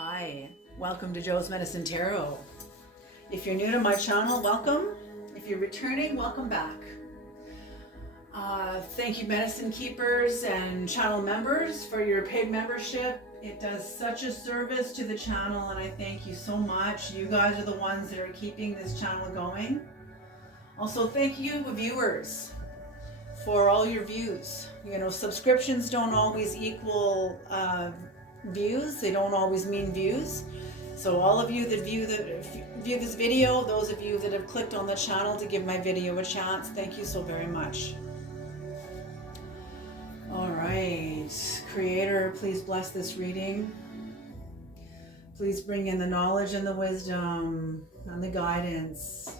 Hi, welcome to Joe's Medicine Tarot. If you're new to my channel, welcome. If you're returning, welcome back. Thank you Medicine Keepers and channel members for your paid membership. It does such a service to the channel and I thank you so much. You guys are the ones that are keeping this channel going. Also, thank you viewers for all your views. You know, subscriptions don't always equal views. They don't always mean views. So all of you that view this video, those of you that have clicked on the channel to give my video a chance, thank you so very much. All right, Creator, please bless this reading. Please bring in the knowledge and the wisdom and the guidance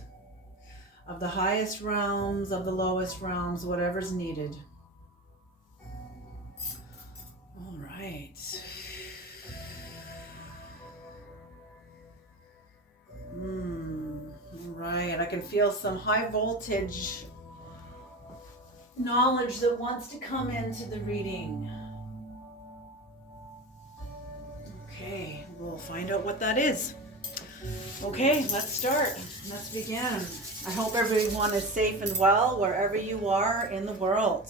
of the highest realms, of the lowest realms, whatever's needed. All right. Right, I can feel some high voltage knowledge that wants to come into the reading. Okay, we'll find out what that is. Okay, let's start. Let's begin. I hope everyone is safe and well wherever you are in the world.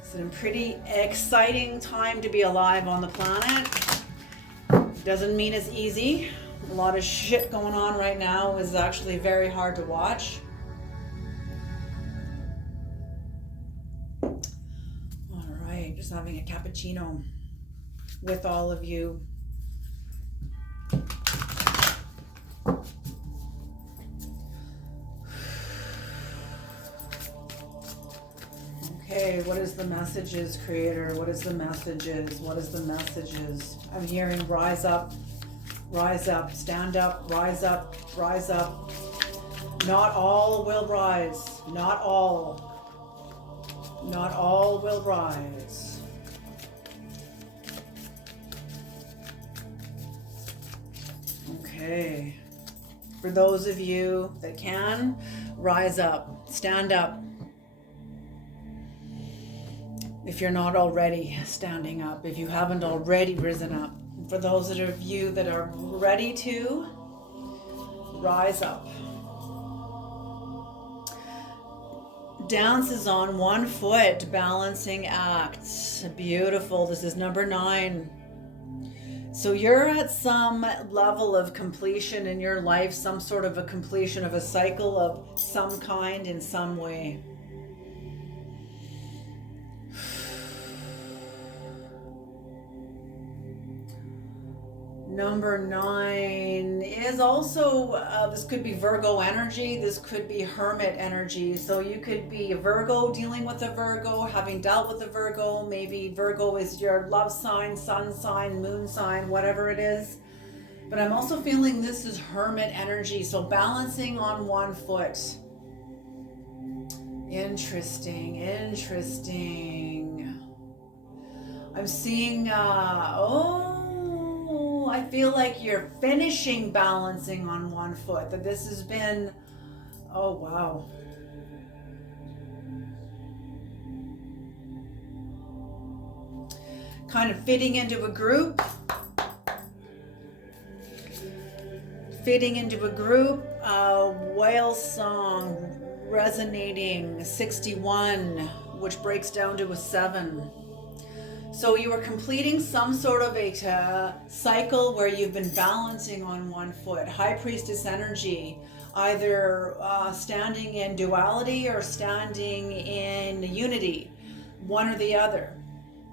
It's a pretty exciting time to be alive on the planet. Doesn't mean it's easy. A lot of shit going on right now is actually very hard to watch. All right, just having a cappuccino with all of you. Okay, what is the messages, Creator? What is the messages? What is the messages? I'm hearing rise up, stand up, rise up, rise up. Not all will rise. Not all. Not all will rise. Okay. For those of you that can, rise up, stand up. If you're not already standing up, if you haven't already risen up, for those of you that are ready to, rise up. Dance is on one foot, balancing act. Beautiful. This is number 9. So you're at some level of completion in your life, some sort of a completion of a cycle of some kind in some way. Number 9 is also, this could be Virgo energy, this could be Hermit energy. So you could be a Virgo, dealing with a Virgo, having dealt with a Virgo. Maybe Virgo is your love sign, sun sign, moon sign, whatever it is. But I'm also feeling this is Hermit energy, so balancing on one foot. Interesting, interesting. I'm seeing, I feel like you're finishing balancing on one foot. That this has been, oh wow. Kind of fitting into a group. Fitting into a group. Whale song resonating 61, which breaks down to a 7. So you are completing some sort of a cycle where you've been balancing on one foot. High Priestess energy, either standing in duality or standing in unity, one or the other,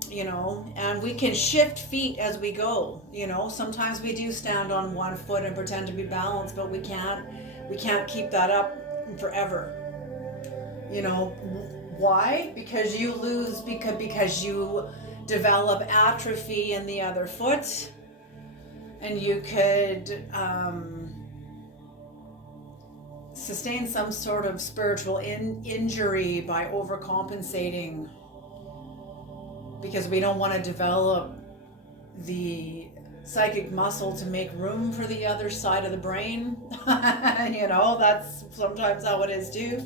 you know, and we can shift feet as we go, you know. Sometimes we do stand on one foot and pretend to be balanced, but we can't keep that up forever, you know. Why? Because you lose, because you develop atrophy in the other foot, and you could sustain some sort of spiritual injury by overcompensating, because we don't want to develop the psychic muscle to make room for the other side of the brain. You know, that's sometimes how it is too.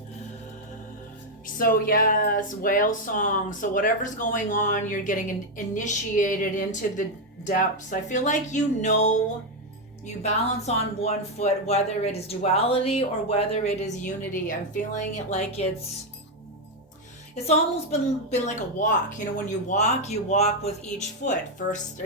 So yes, whale song. So whatever's going on, you're getting initiated into the depths. I feel like you balance on one foot, whether it is duality or whether it is unity. I'm feeling it like it's almost been like a walk. When you walk with each foot. First,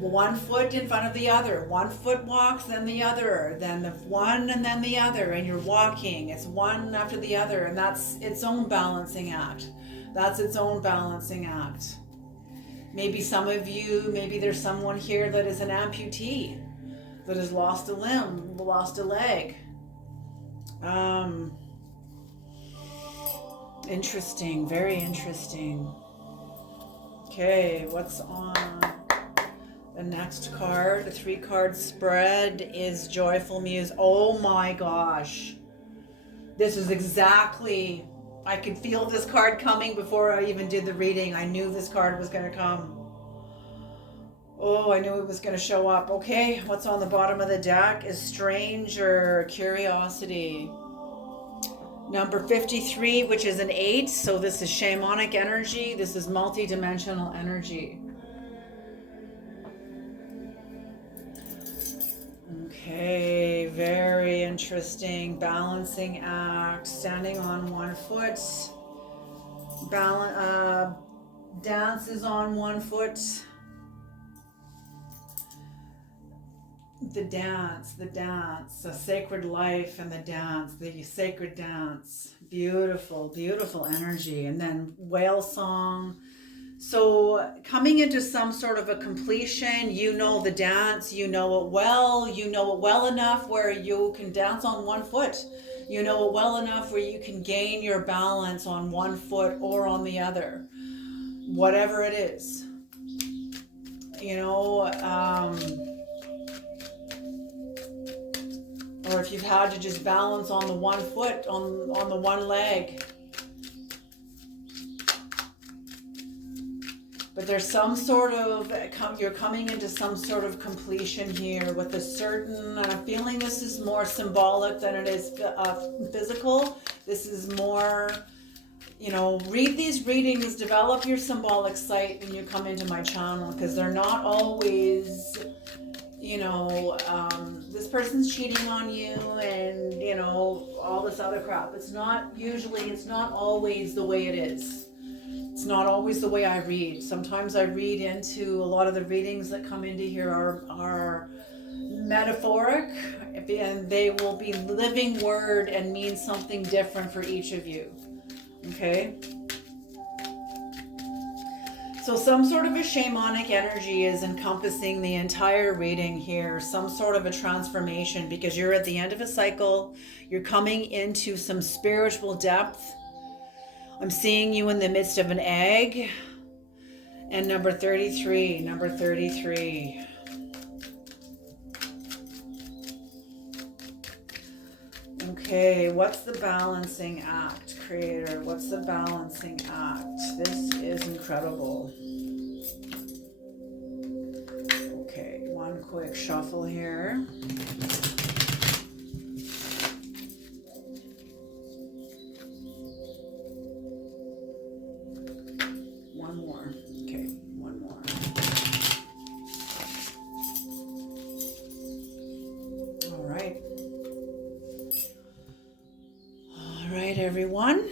one foot in front of the other. One foot walks, then the other, then the one and then the other, and you're walking. It's one after the other, and that's its own balancing act. That's its own balancing act. Maybe some of you, maybe there's someone here that is an amputee, that has lost a limb, lost a leg. Interesting, very interesting. Okay, what's on the next card? The 3-card spread is Joyful Muse. Oh my gosh. This is exactly, I could feel this card coming before I even did the reading. I knew this card was going to come. Oh, I knew it was going to show up. Okay, what's on the bottom of the deck is Stranger Curiosity. Number 53, which is an 8. So this is shamanic energy. This is multi-dimensional energy. Okay, very interesting. Balancing act, standing on one foot. Dance is on one foot. The dance, a sacred life and the sacred dance. Beautiful, beautiful energy. And then whale song. So coming into some sort of a completion, the dance, you know it well enough where you can dance on one foot. You know it well enough where you can gain your balance on one foot or on the other. Whatever it is. Or if you've had to just balance on the one foot, on the one leg. But there's you're coming into some sort of completion here with a certain, and I'm feeling this is more symbolic than it is physical. This is more, read these readings, develop your symbolic sight when you come into my channel, because they're not always, this person's cheating on you and, all this other crap. It's not always the way it is. It's not always the way I read. Sometimes I read into, a lot of the readings that come into here are metaphoric, and they will be living word and mean something different for each of you. Okay? So some sort of a shamanic energy is encompassing the entire reading here, some sort of a transformation, because you're at the end of a cycle, you're coming into some spiritual depth. I'm seeing you in the midst of an egg. And number 33. Okay, what's the balancing act, Creator? What's the balancing act? This is incredible. Okay, one quick shuffle here. One more. Okay, one more. All right. All right, everyone.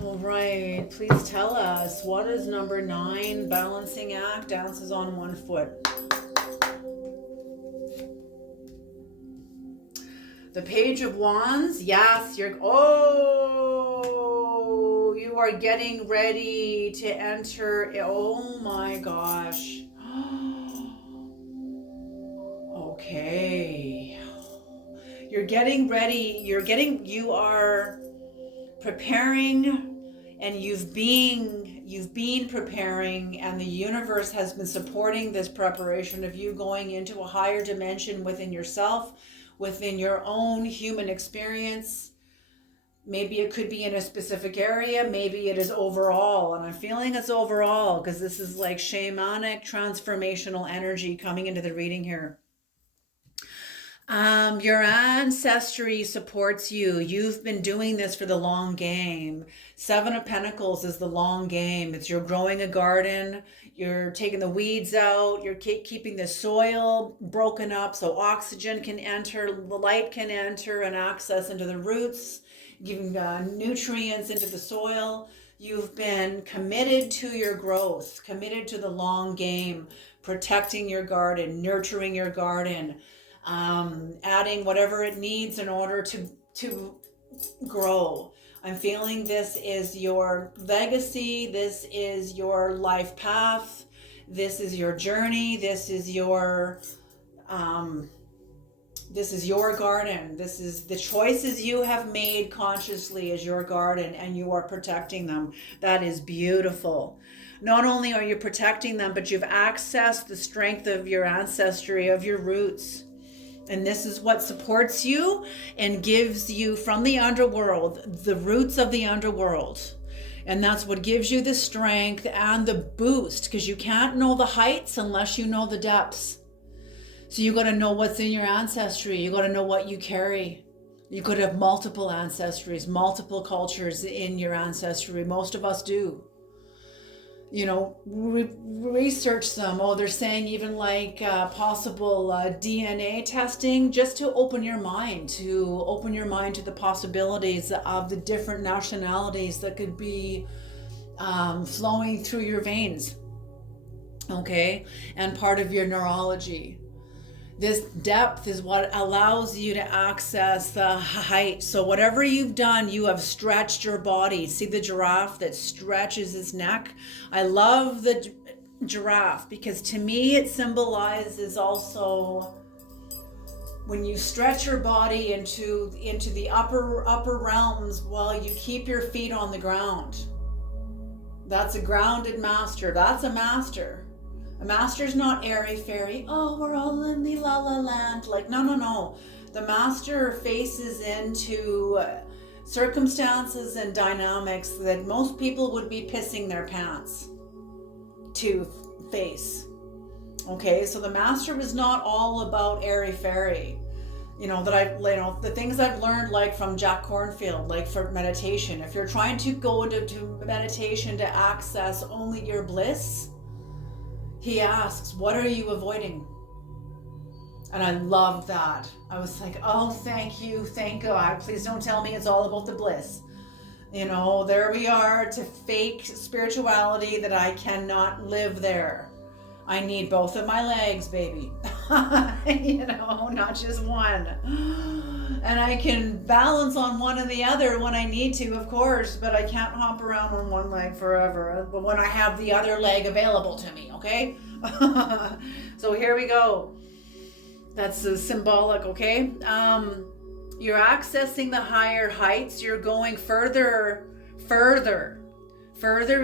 All right, please tell us, what is number 9, balancing act, dances on one foot? The Page of Wands, yes, you are getting ready to enter, oh my gosh. Okay. You're getting ready, you are preparing, and you've been preparing, and the universe has been supporting this preparation of you going into a higher dimension within yourself, within your own human experience. Maybe it could be in a specific area, maybe it is overall, and I'm feeling it's overall, because this is like shamanic transformational energy coming into the reading here. Your ancestry supports you. You've been doing this for the long game. Seven of Pentacles is the long game. It's you're growing a garden, you're taking the weeds out, you're keeping the soil broken up so oxygen can enter, the light can enter and access into the roots, giving nutrients into the soil. You've been committed to your growth, committed to the long game, protecting your garden, nurturing your garden, adding whatever it needs in order to grow. I'm feeling this is your legacy. This is your life path. This is your journey. This is your garden. This is the choices you have made consciously as your garden, and you are protecting them. That is beautiful. Not only are you protecting them, but you've accessed the strength of your ancestry, of your roots. And this is what supports you and gives you from the underworld, the roots of the underworld. And that's what gives you the strength and the boost, because you can't know the heights unless you know the depths. So you got to know what's in your ancestry. You got to know what you carry. You could have multiple ancestries, multiple cultures in your ancestry. Most of us do. You know, research them. Oh, they're saying even like possible DNA testing, just to open your mind to the possibilities of the different nationalities that could be flowing through your veins. Okay, and part of your neurology. This depth is what allows you to access the height. So whatever you've done, you have stretched your body. See the giraffe that stretches its neck? I love the giraffe because to me it symbolizes also when you stretch your body into the upper realms while you keep your feet on the ground. That's a grounded master. That's a master. A master's not airy-fairy. Oh, we're all in the la-la land. Like, no. The master faces into circumstances and dynamics that most people would be pissing their pants to face. Okay, so the master is not all about airy-fairy. The things I've learned, like from Jack Cornfield, like for meditation. If you're trying to go into meditation to access only your bliss, he asks, what are you avoiding? And I love that. I was like, oh, thank you, thank God. Please don't tell me it's all about the bliss. There we are to fake spirituality that I cannot live there. I need both of my legs, baby. Not just one. And I can balance on one and the other when I need to, of course, but I can't hop around on one leg forever. But when I have the other leg available to me, okay? So here we go. That's symbolic, okay? You're accessing the higher heights. You're going further. Further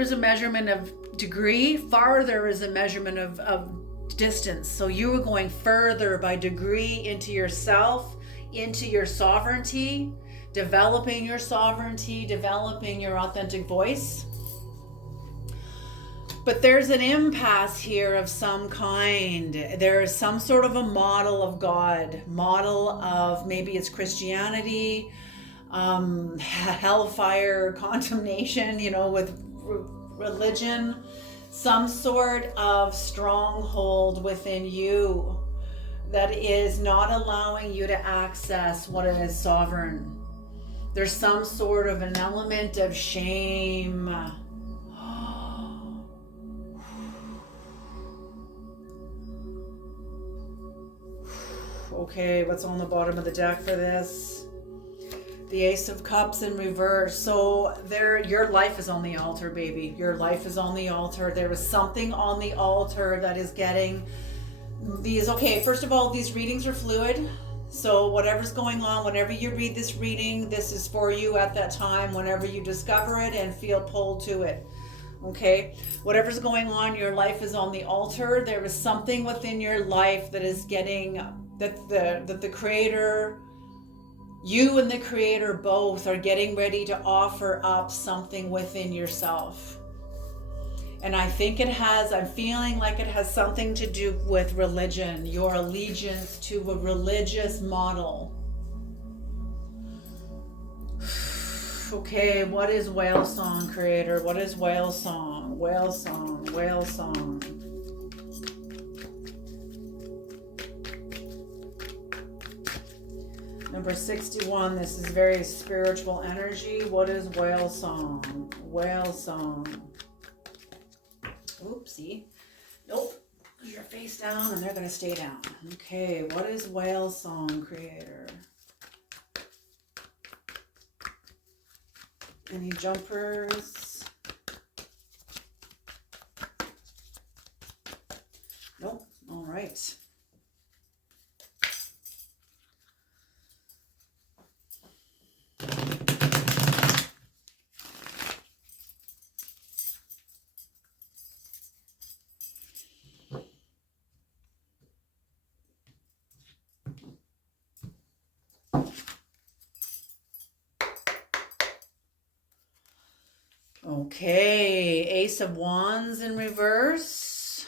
is a measurement of degree. Farther is a measurement of distance. So you are going further by degree into yourself, into your sovereignty, developing your sovereignty, developing your authentic voice. But there's an impasse here of some kind. There is some sort of a model of God, model of maybe it's Christianity, hellfire, condemnation, with religion, some sort of stronghold within you that is not allowing you to access what is sovereign. There's some sort of an element of shame. Okay, what's on the bottom of the deck for this? The Ace of Cups in reverse. So your life is on the altar, baby. Your life is on the altar. There is something on the altar that is getting these. Okay, first of all, these readings are fluid. So whatever's going on, whenever you read this reading, this is for you at that time, whenever you discover it and feel pulled to it. Okay, whatever's going on, your life is on the altar. There is something within your life that is getting, that the Creator, you and the Creator both are getting ready to offer up something within yourself. And I think it has, I'm feeling like it has something to do with religion, your allegiance to a religious model. Okay, what is whale song, creator? What is whale song? Whale song, whale song. Number 61, this is very spiritual energy. What is whale song? Whale song. Oopsie. Nope. You're face down and they're going to stay down. Okay, what is whale song, creator? Any jumpers? Nope. All right. Okay, Ace of Wands in reverse,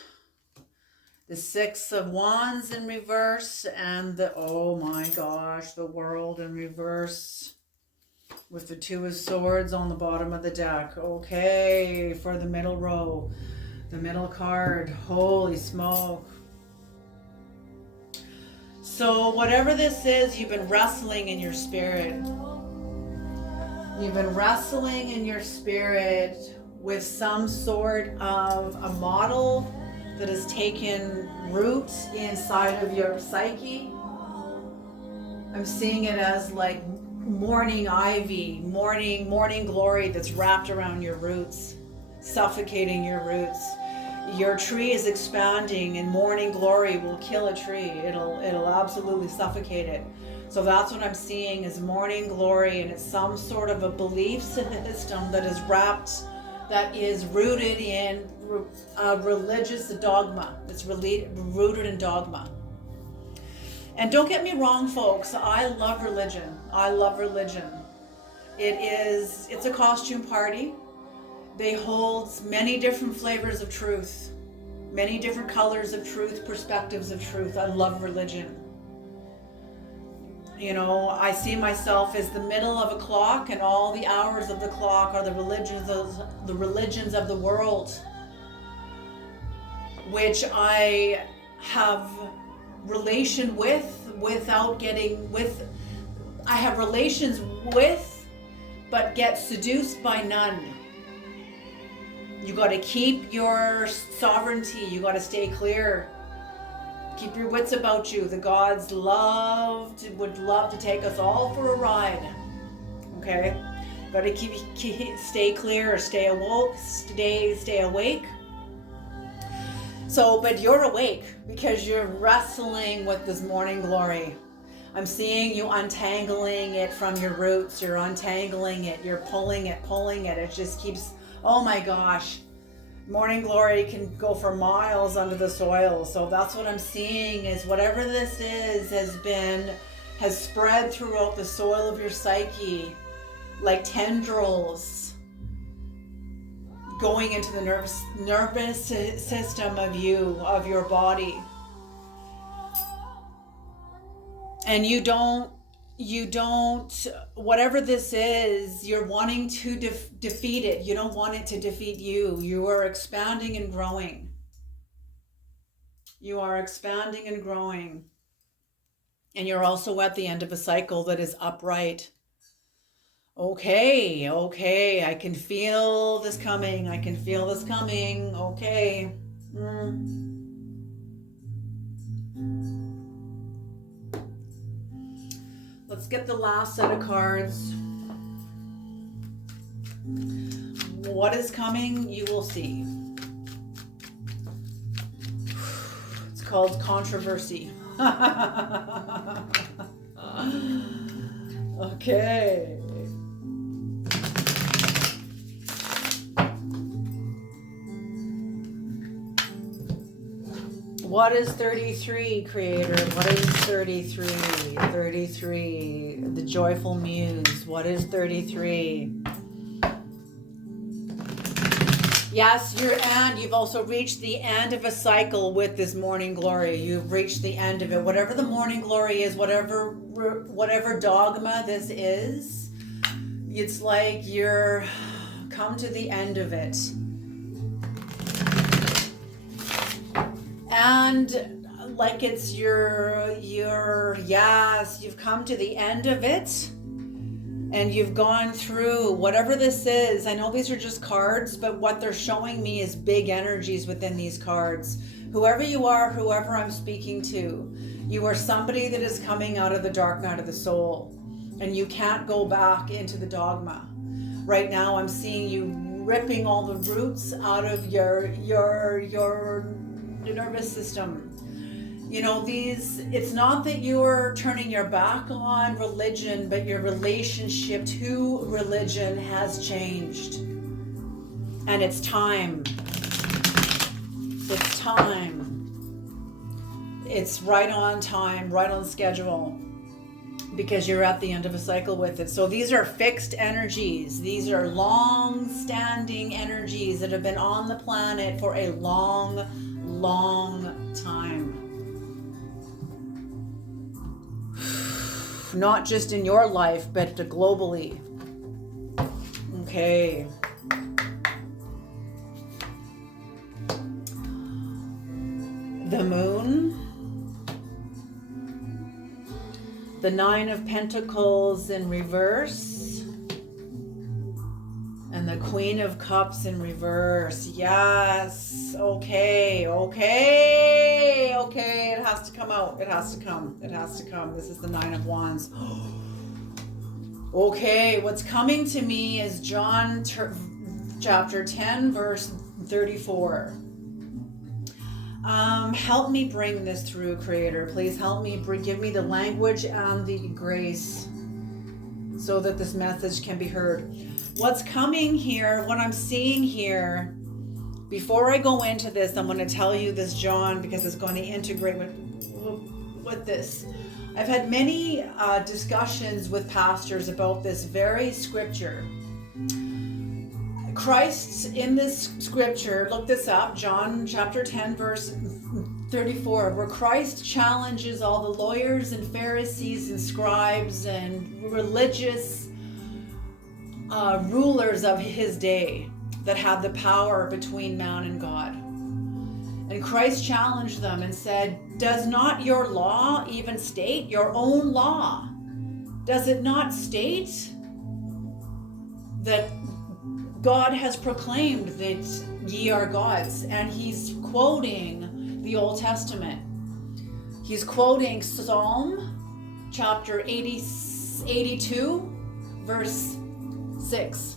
the Six of Wands in reverse, and the, oh my gosh, the World in reverse with the Two of Swords on the bottom of the deck. Okay, for the middle row, the middle card, holy smoke. So whatever this is, you've been wrestling in your spirit. You've been wrestling in your spirit with some sort of a model that has taken root inside of your psyche. I'm seeing it as like morning ivy, morning glory that's wrapped around your roots, suffocating your roots. Your tree is expanding and morning glory will kill a tree. It'll absolutely suffocate it. So that's what I'm seeing is morning glory, and it's some sort of a belief system that is wrapped, that is rooted in religious dogma. It's rooted in dogma. And don't get me wrong, folks, I love religion. I love religion. It's a costume party. They hold many different flavors of truth, many different colors of truth, perspectives of truth. I love religion. You know, I see myself as the middle of a clock, and all the hours of the clock are the religions of the world, which I have relation with without getting with. I have relations with, but get seduced by none. You got to keep your sovereignty. You got to stay clear. Keep your wits about you. The gods would love to take us all for a ride. Okay? Got to stay clear, stay awoke, stay awake. So, but you're awake because you're wrestling with this morning glory. I'm seeing you untangling it from your roots. You're untangling it. You're pulling it. It just keeps, oh my gosh. Morning glory can go for miles under the soil. So that's what I'm seeing is whatever this is has spread throughout the soil of your psyche like tendrils going into the nervous system of your body. And you don't, whatever this is, you're wanting to defeat it. You don't want it to defeat you. You are expanding and growing. You are expanding and growing. And you're also at the end of a cycle that is upright. Okay, I can feel this coming. Okay. Let's get the last set of cards. What is coming, you will see. It's called controversy. Okay. What is 33, creator? What is 33? 33, the joyful muse. What is 33? Yes, you've also reached the end of a cycle with this morning glory. You've reached the end of it. Whatever the morning glory is, whatever dogma this is, it's like you're come to the end of it. And like it's yes, you've come to the end of it. And you've gone through whatever this is. I know these are just cards, but what they're showing me is big energies within these cards. Whoever you are, whoever I'm speaking to, you are somebody that is coming out of the dark night of the soul. And you can't go back into the dogma. Right now I'm seeing you ripping all the roots out of your nervous system. You know, it's not that you're turning your back on religion, but your relationship to religion has changed. And it's time. It's time. It's right on time, right on schedule, because you're at the end of a cycle with it. So these are fixed energies. These are long-standing energies that have been on the planet for a long, long time. Not just in your life, but globally. Okay. The moon. The Nine of Pentacles in reverse. And the Queen of Cups in reverse. Yes. Okay. It has to come out. It has to come. This is the Nine of Wands. Okay. What's coming to me is John chapter 10, verse 34. Help me bring this through, Creator. Please help me. Give me the language and the grace so that this message can be heard. What's coming here, what I'm seeing here, before I go into this, I'm going to tell you this, John, because it's going to integrate with this. I've had many discussions with pastors about this very scripture. Christ in this scripture, look this up, John chapter 10, verse 34, where Christ challenges all the lawyers and Pharisees and scribes and religious rulers of his day that had the power between man and God. And Christ challenged them and said, does not your law even state, your own law, does it not state that God has proclaimed that ye are gods? And he's quoting the Old Testament. He's quoting Psalm chapter 82, verse 6,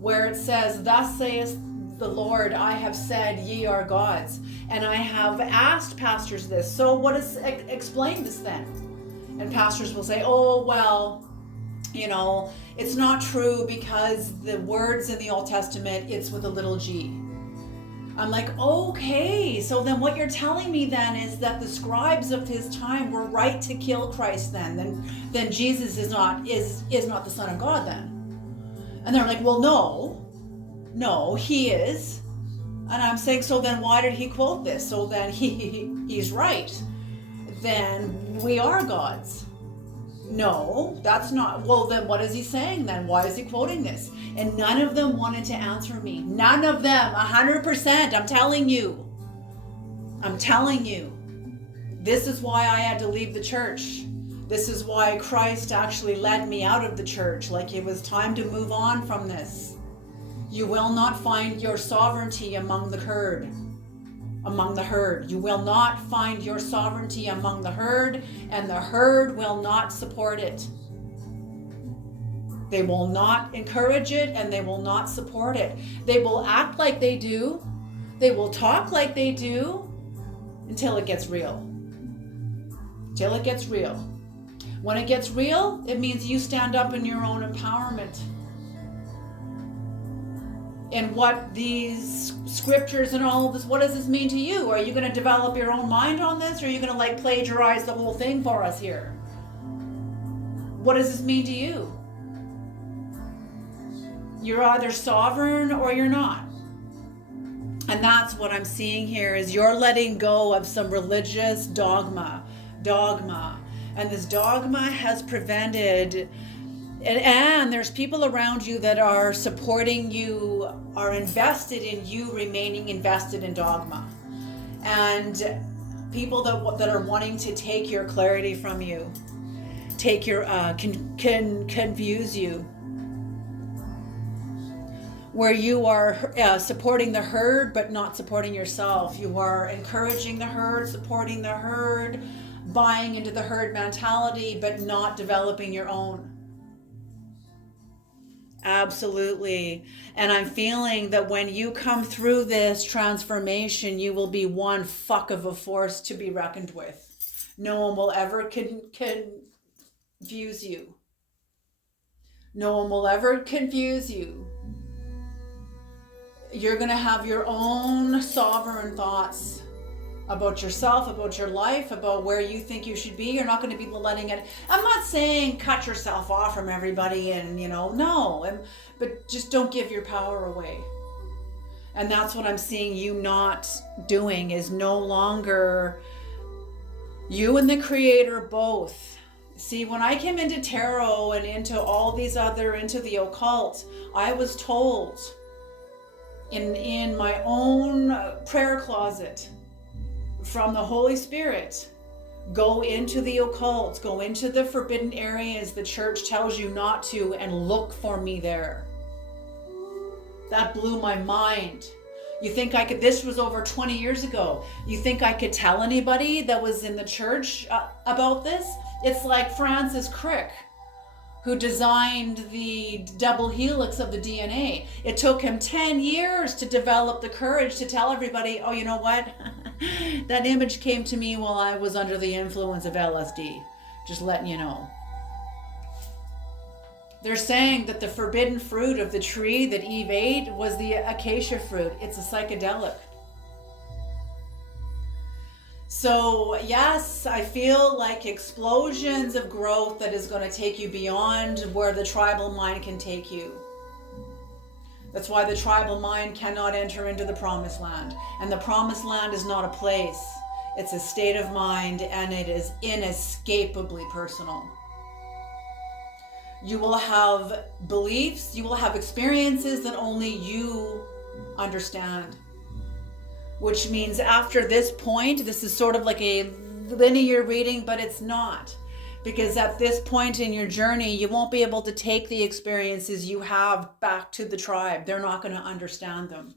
where it says, thus saith the Lord, I have said ye are gods. And I have asked pastors this, so what is, explain this then? And pastors will say, oh, well, you know, it's not true because the words in the Old Testament, it's with a little g. I'm like, okay, so then what you're telling me then is that the scribes of his time were right to kill Christ then Jesus is not the Son of God then. And they're like, well, no, he is. And I'm saying, so then why did he quote this? So then he's right. Then we are gods. No, that's not. Well, then what is he saying then? Why is he quoting this? And none of them wanted to answer me. None of them, 100%. I'm telling you. This is why I had to leave the church. This is why Christ actually led me out of the church. Like it was time to move on from this. You will not find your sovereignty among the herd. You will not find your sovereignty among the herd, and the herd will not support it. They will not encourage it, and they will not support it. They will act like they do. They will talk like they do until it gets real. Till it gets real. When it gets real, it means you stand up in your own empowerment. And what these scriptures and all of this, what does this mean to you? Are you going to develop your own mind on this? Or are you going to like plagiarize the whole thing for us here? What does this mean to you? You're either sovereign or you're not. And that's what I'm seeing here is you're letting go of some religious dogma. And this dogma has prevented, and there's people around you that are supporting you, are invested in you remaining invested in dogma. And people that are wanting to take your clarity from you, take your, can confuse you. Where you are supporting the herd but not supporting yourself. You are encouraging the herd, supporting the herd, buying into the herd mentality but not developing your own. Absolutely. And I'm feeling that when you come through this transformation, you will be one fuck of a force to be reckoned with. No one will ever confuse you. No one will ever confuse you. You're going to have your own sovereign thoughts about yourself, about your life, about where you think you should be. You're not going to be letting it. I'm not saying cut yourself off from everybody and, no. But just don't give your power away. And that's what I'm seeing you not doing, is no longer you and the Creator both. See, when I came into tarot and into all these into the occult, I was told in my own prayer closet from the Holy Spirit, go into the occult, go into the forbidden areas the church tells you not to, and look for me there. That blew my mind. You think I could, this was over 20 years ago. You think I could tell anybody that was in the church about this? It's like Francis Crick, who designed the double helix of the DNA. It took him 10 years to develop the courage to tell everybody, oh, you know what? That image came to me while I was under the influence of LSD. Just letting you know. They're saying that the forbidden fruit of the tree that Eve ate was the acacia fruit. It's a psychedelic. So yes, I feel like explosions of growth that is going to take you beyond where the tribal mind can take you. That's why the tribal mind cannot enter into the promised land. And the promised land is not a place. It's a state of mind, and it is inescapably personal. You will have beliefs, you will have experiences that only you understand. Which means after this point, this is sort of like a linear reading, but it's not. Because at this point in your journey, you won't be able to take the experiences you have back to the tribe. They're not going to understand them.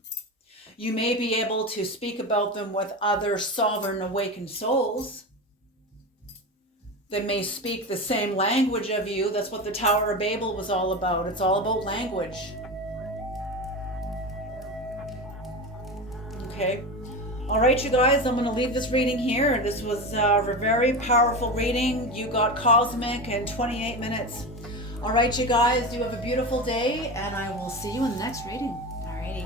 You may be able to speak about them with other sovereign awakened souls that may speak the same language of you. That's what the Tower of Babel was all about. It's all about language. Okay. All right, you guys, I'm going to leave this reading here. This was a very powerful reading. You got cosmic in 28 minutes. All right, you guys, you have a beautiful day, and I will see you in the next reading. All righty.